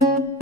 Oh,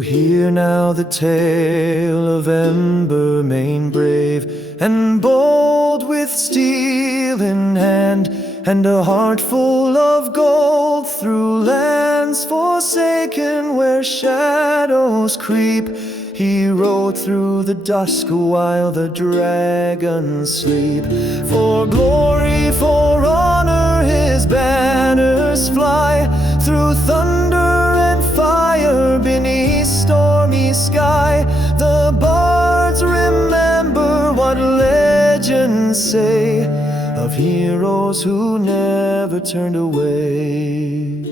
hear now the tale of Embermane, brave and bold, with steel in hand and a heart full of gold. Through lands forsaken where shadows creep, he rode through the dusk while the dragons sleep. For glory, for honor, his banners fly, through thunder and fire, beneath stormy sky. The bards remember what legends say of heroes who never turned away.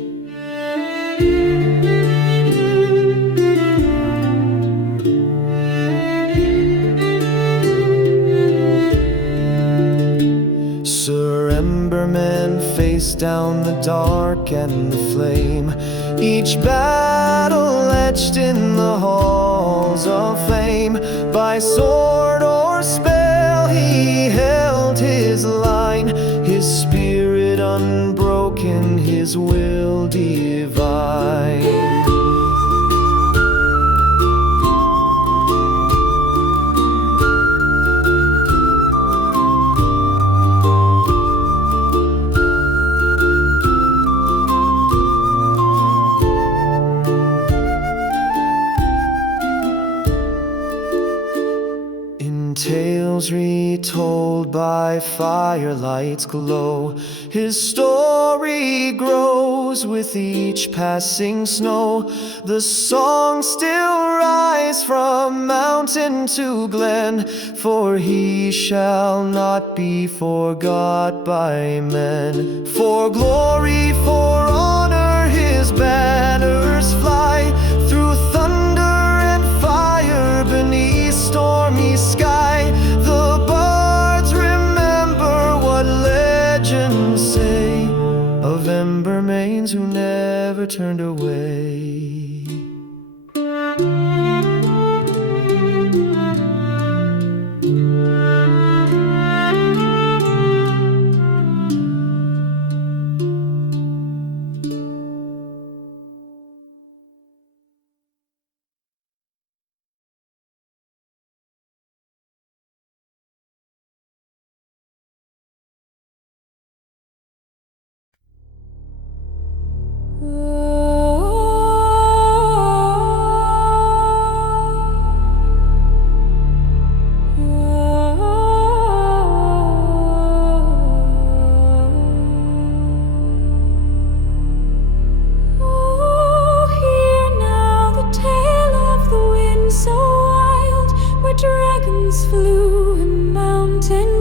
Sir Embermane faced down the dark and the flame, each battle etched in the halls of fame. By sword or spell he held his line, his spirit unbroken, his will divine. Tales retold by firelight's glow, his story grows with each passing snow. The songs still rise from mountain to glen, for he shall not be forgot by men. For glory, for honor, his banners fly, through thunder and fire, beneath stormy sky. The bards remember what legends say of Embermanes who never turned away.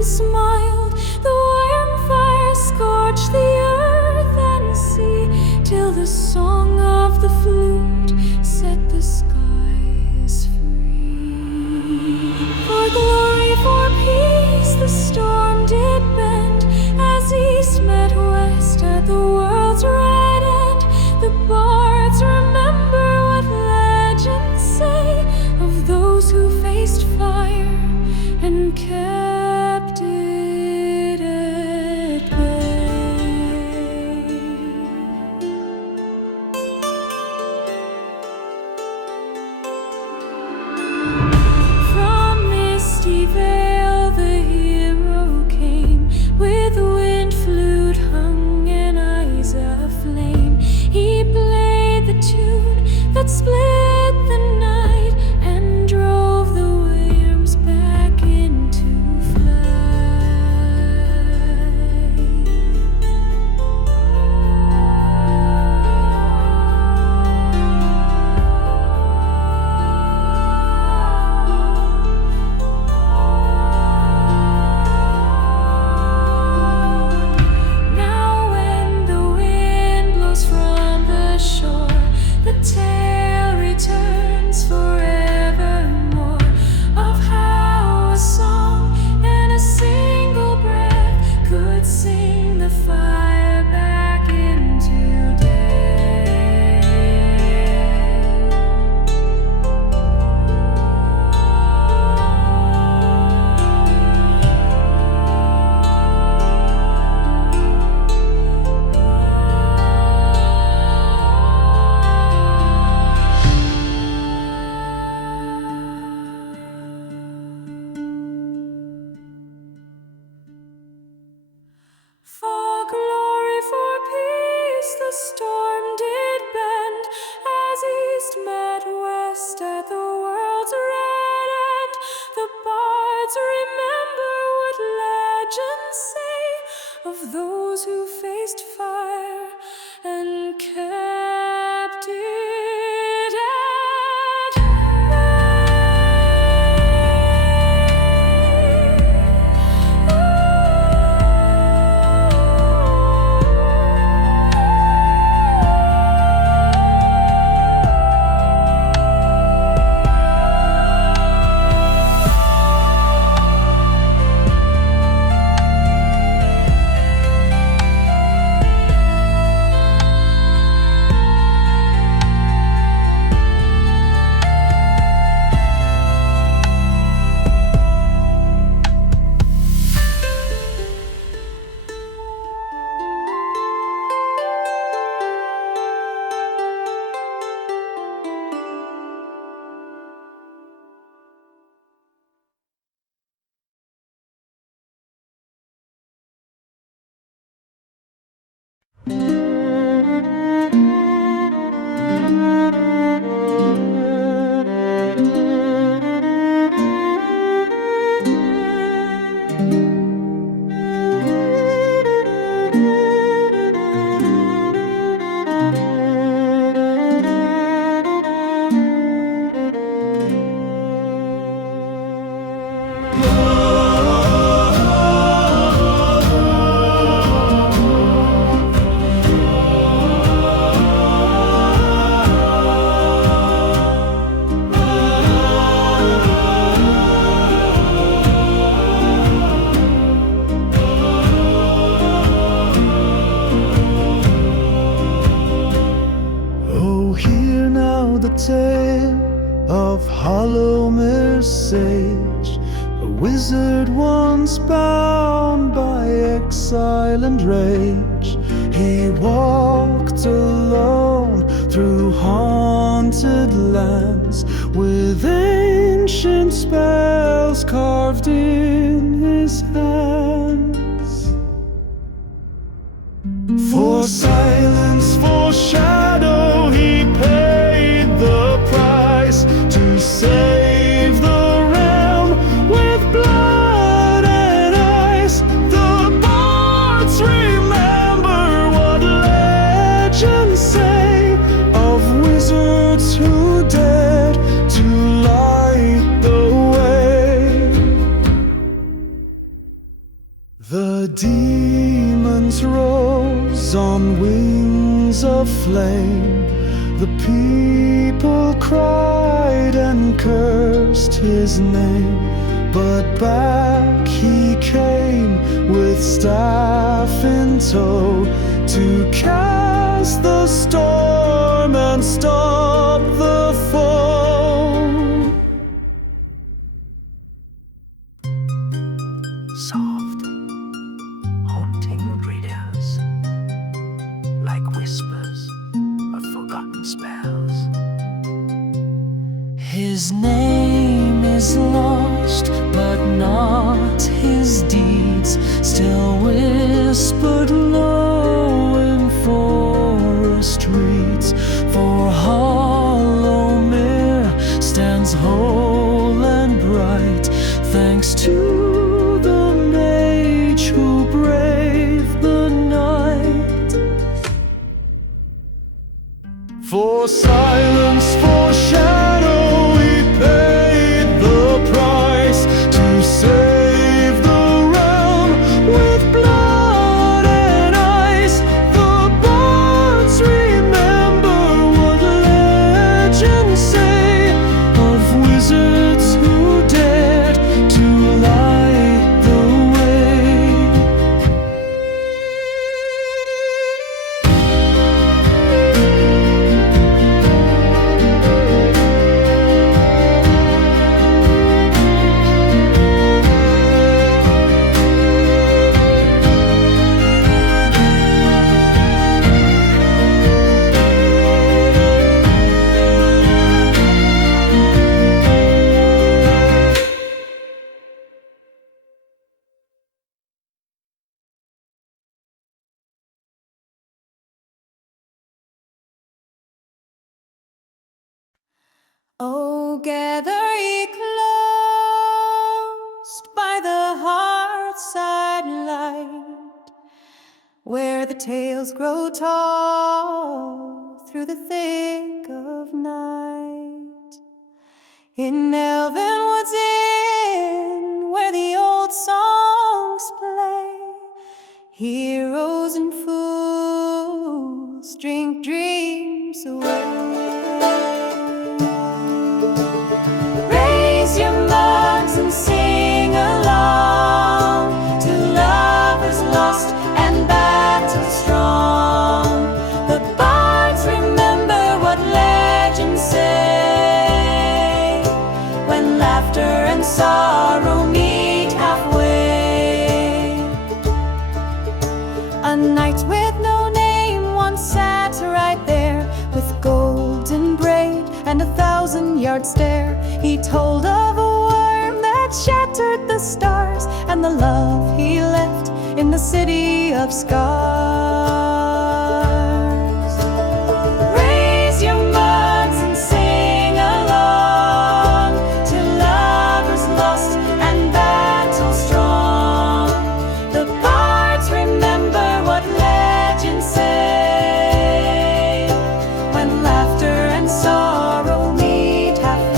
smiled. The Wyrmfire scorched the earth and sea, till the song of the flute set the skies free. For glory, for peace, the storm did bend, as east met west at the world's red end. The bards remember what legends say of those who faced fire and kept it at bay. From misty vale the hero came, with wind flute hung and eyes aflame. He played the tune that split the night and drove the Wyrms back into Now when the wind blows from the shore, the tale returns forevermore, of how a song and a single breath could sing the fire back into day. For glory, for peace, the storm did bend, as east met west at the world's red end. The bards remember what legends say of those who faced fire and kept it at Oh, hear now the tale of Hollowmere's sage, a wizard once bound by exile and rage. He walked alone through haunted lands, with ancient spells carved in his hands. For silence, for shadow, he paid the price to save the realm with blood and ice. The bards remember what legends say of wizards who dared to light the way. The demons rose on wings of flame. The people cried and cursed his name. But back he came with staff in tow to cast the storm and stop the foe. Soft, haunting readers, like whispers of forgotten spells. His name is lost, but not his deeds, still whispered low in forest reeds. For Hollowmere stands whole and bright, thanks to the mage who braved the night. For silence, for shadow, he paid the price to save the realm with blood and ice. The bards remember what legends say of wizards who dared to light the way. Oh, gather ye close by the hearthside light, where the tales grow tall through the thick of night. In Elvenwood Inn, where the old songs play, heroes and fools drink dreams away. Raise your mugs and sing along to lovers lost and battle strong. The bards remember what legends say, when laughter and sorrow meet halfway. A knight with no name once sat right there, with golden braid and 1,000-yard stare. He told of a worm that shattered the stars, and the love he left in the city of scars. Raise your mugs and sing along to lovers lost and battle strong. The bards remember what legends say, when laughter and sorrow meet halfway.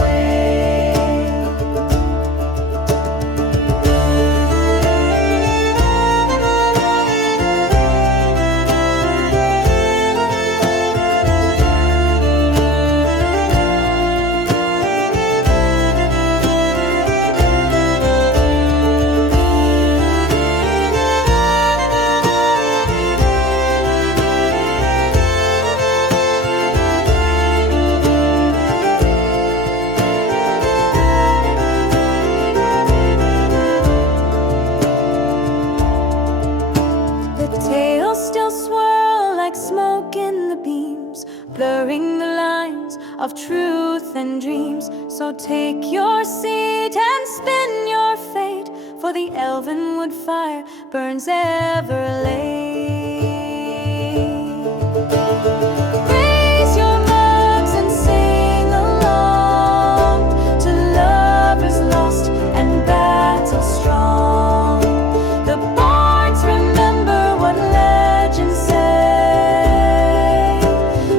The tales still swirl like smoke in the beams, blurring the lines of truth and dreams. So take your seat and spin your fate, for the Elvenwood fire burns ever late. Raise your mugs and sing along to lovers lost and battle strong. The bards remember what legends say,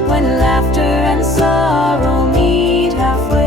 when laughter and sorrow meet halfway.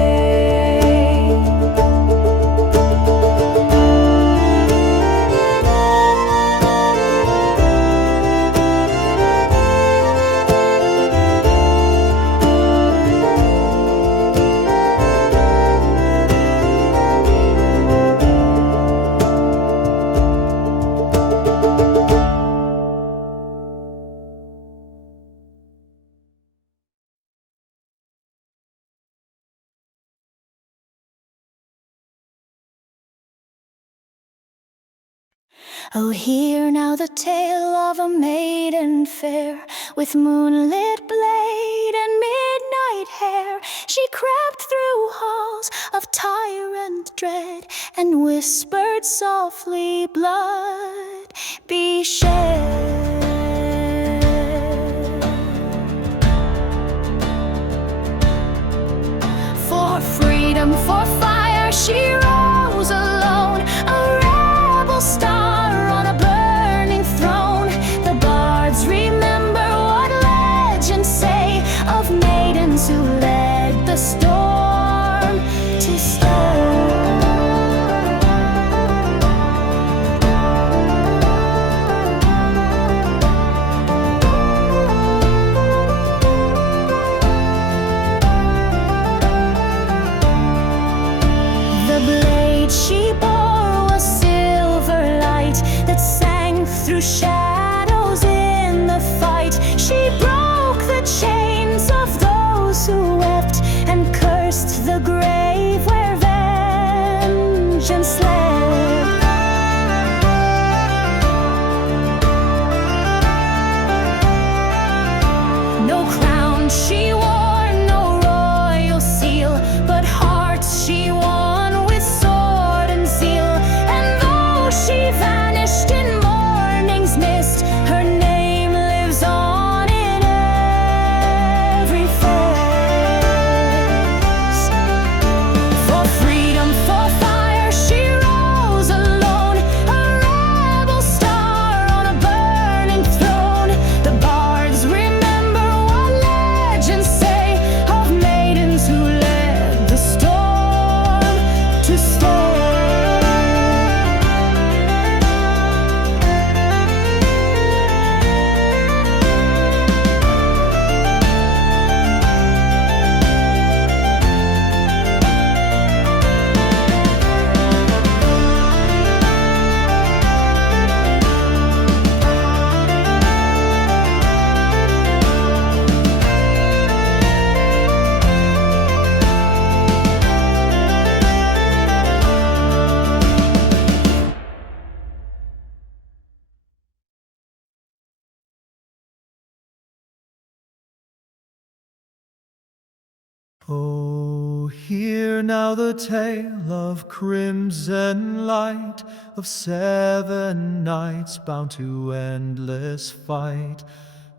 Oh, hear now the tale of a maiden fair, with moonlit blade and midnight hair. She crept through halls of tyrant dread, and whispered softly, blood be shed. For freedom, for fire, she rose alone, a rebel star on a burning throne. The bards remember what legends say of maidens who led the storm to stone. The blade she bore was silver light that sang through shadows in the fight. She broke the chains of those who wept and cursed the grave where vengeance led. No crown she wore, no royal seal, but hearts she won with sword and zeal. And though she vanished in morning's mist, her name lives on in every face. For freedom, for fire, she rose alone, a rebel star on a burning throne. The bards remember what legends say of maidens who led the storm to stone. Oh, hear now the tale of crimson light, of 7 knights bound to endless fight.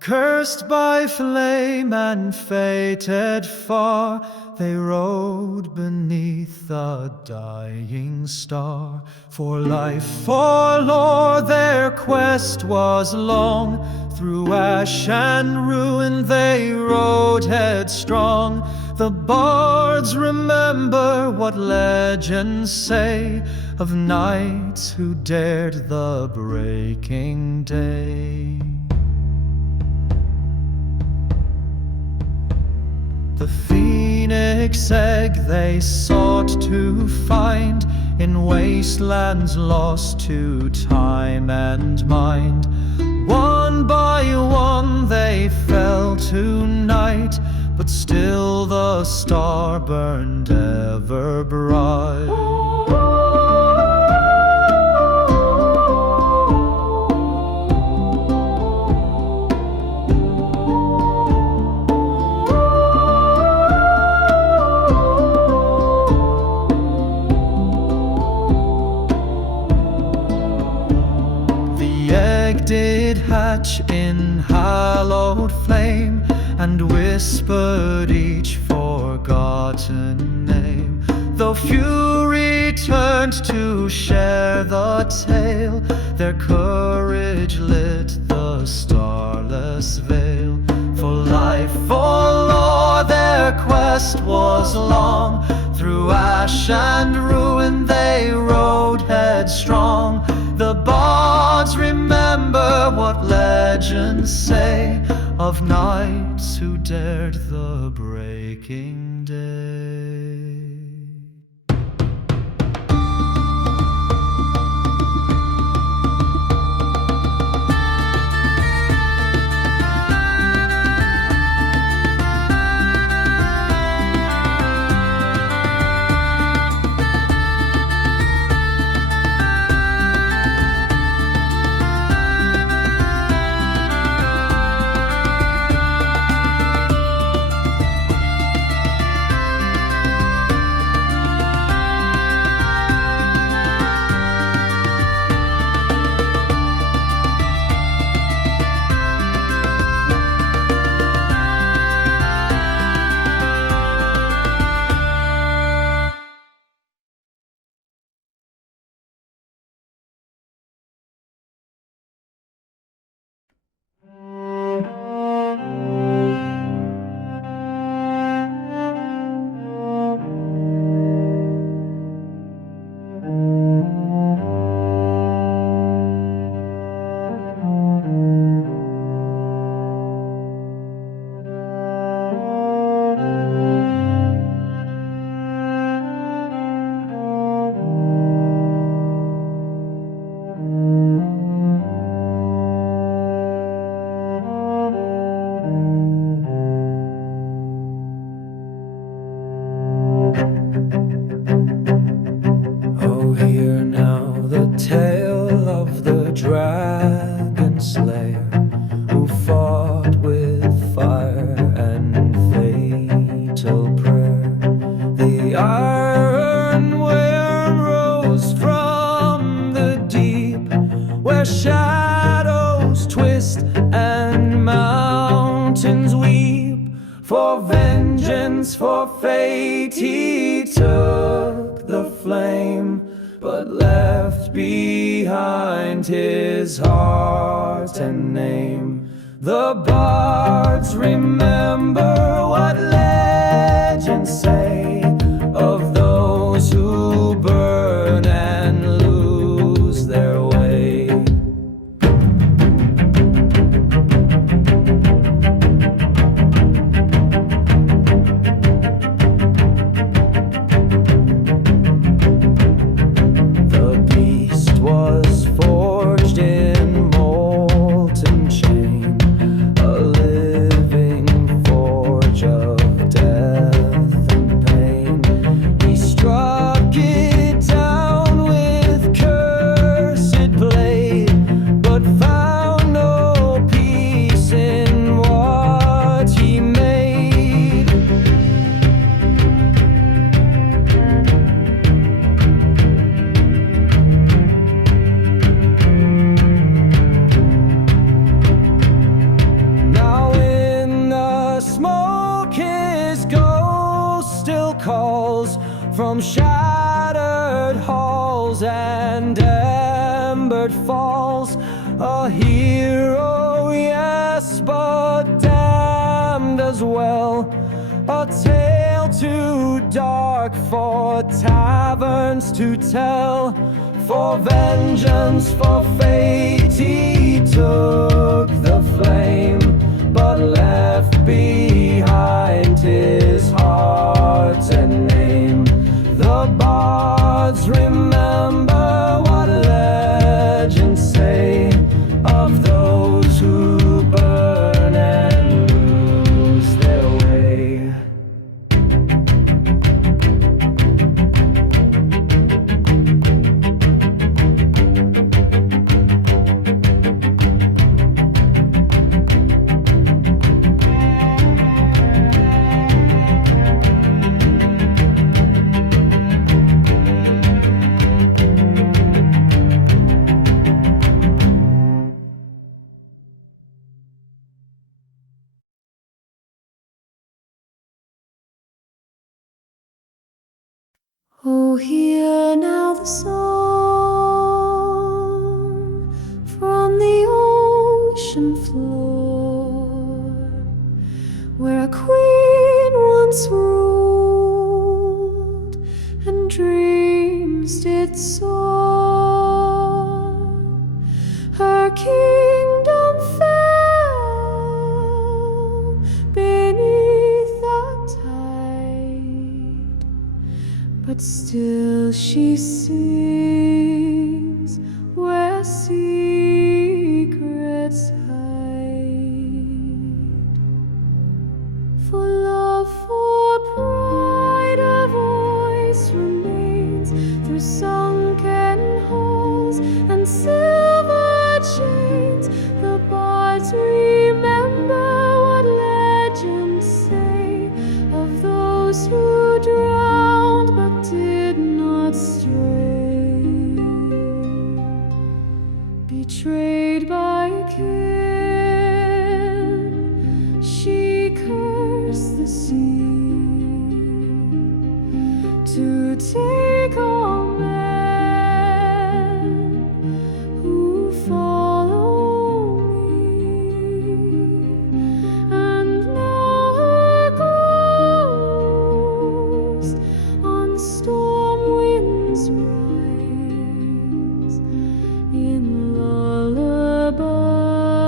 Cursed by flame and fated far, they rode beneath a dying star. For life, for lore, their quest was long. Through ash and ruin they rode headstrong. The bards remember what legends say of knights who dared the breaking day. The phoenix egg they sought to find in wastelands lost to time and mind. One by one they fell to night, but still the star burned ever bright. Did hatch in hallowed flame, and whispered each forgotten name. Though few returned to share the tale, their courage lit the starless veil. For life, for lore, their quest was long. Through ash and ruin they rode headstrong. The bards remember what legends say of knights who dared the breaking day. tale of the dragon slayer who fought with fire and fatal prayer. The iron Wyrm rose from the deep, where shadows twist and mountains weep. For vengeance, for fate, he took the flame, but left behind his heart and name. The bards remember what legends say of those who burn and lose their way. The beast was forged in molten chain, a living forge of death and pain. He struck it down with cursed blade, but found no peace in what he made. Now in the smoke his ghost still calls from shattered halls and embered falls. A hero, yes, but damned as well. A tale too dark for taverns to tell. For vengeance, for fate, he took the flame, but left behind his heart and name. The bards remember what legends say of those who burn and lose their way. Oh, hear now the song from the ocean floor, where a queen once ruled and dreams did soar. Her kingdom fell beneath the tide, but still she sings where secrets hide. For love, for pride, a voice remains through sunken halls and silver chains. The bards remember what legends say of those who drowned but did not stray, betrayed by kin. She cursed the sea to take all men who follow me, and now her ghost on storm winds rise in lullaby.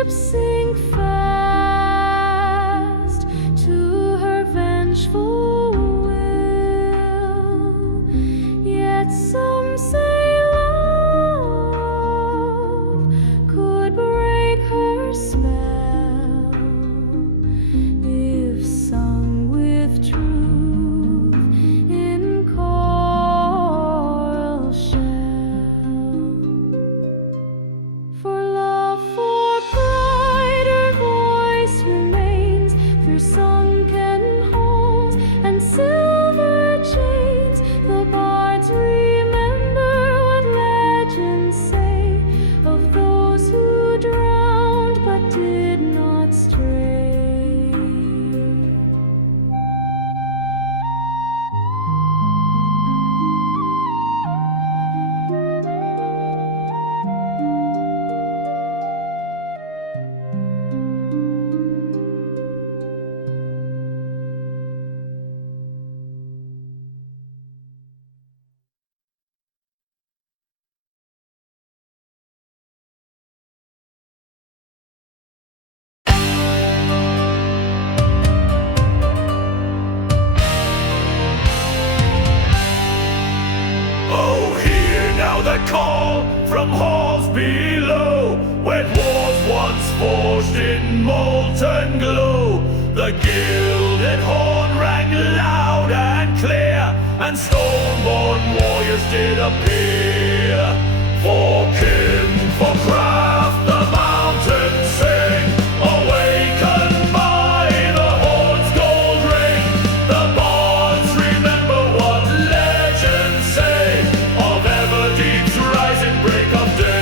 ships sink fast to her vengeful will. Yet some say love could break her spell if sung with truth in coral shell. For love, for pride, her voice remains through sunken halls and silver chains. The bards remember what legends say of those who drowned but did not stray. Oh, hear now the call from halls below, where dwarves once forged in molten glow. The gilded horn rang loud and clear, and stone-born warriors did appear. For kin, for craft, the mountains sing, awakened by the horn's gold ring. The bards remember what legends say of Everdeep's rising break of day.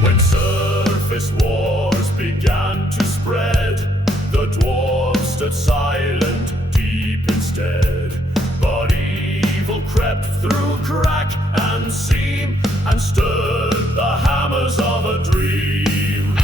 When surface wars began to spread, the dwarves stood silent, deep instead. But evil crept through crack and seam, and stirred the hammers of a dream.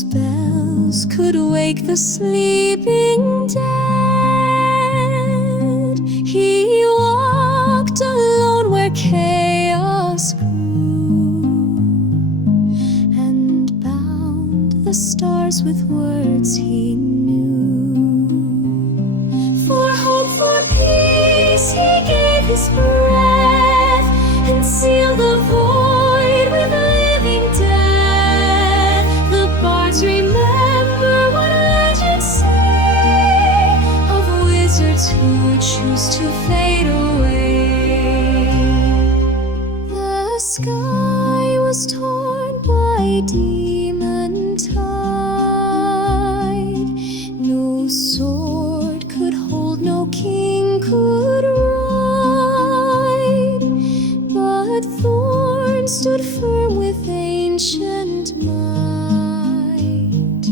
spells could wake the sleeping dead. He walked alone where chaos grew, and bound the stars with words he knew. For hope, for peace, he gave his breath, and sealed the void with living death. The bards remember what legends say of wizards who choose to fade away. The sky was torn by demon tide. No sword could hold, no king could ride, but Thorne stood firm with ancient might,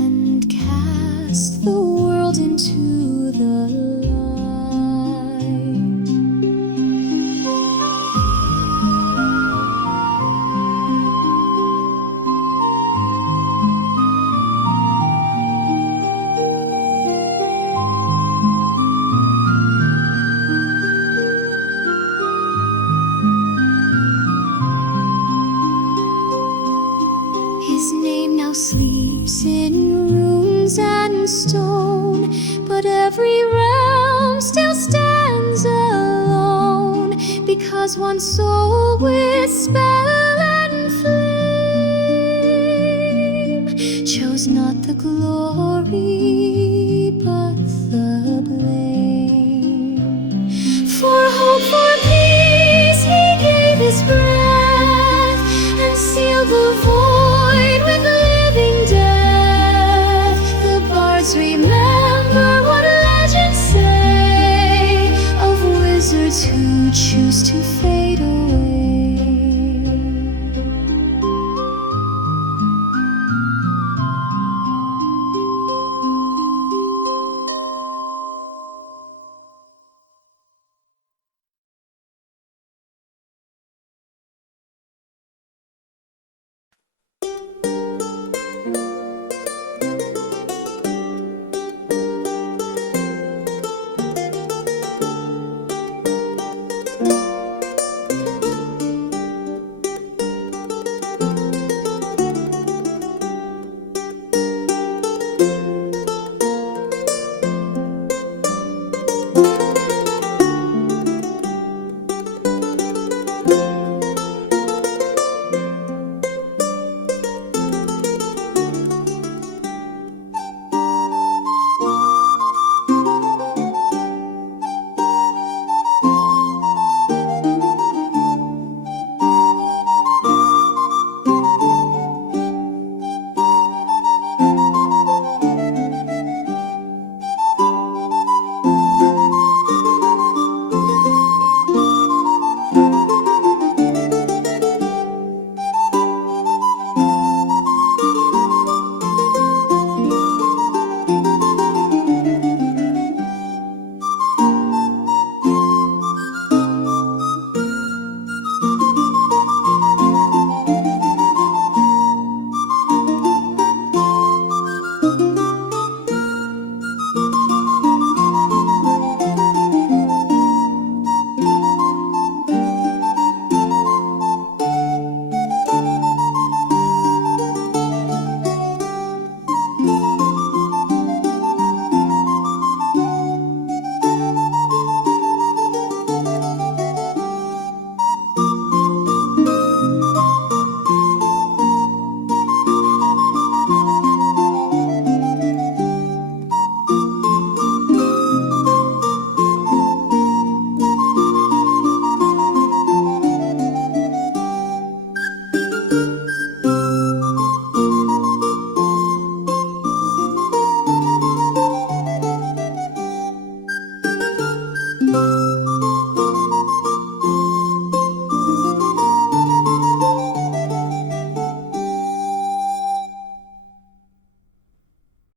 and cast the world into the light. His name now sleeps in runes and stone, but every realm still stands alone, because one soul with spell and flame chose not the glory but the blame. For hope, for peace, he gave his breath, and sealed the void with living death. The bards remember what legends say of wizards who choose to fade away.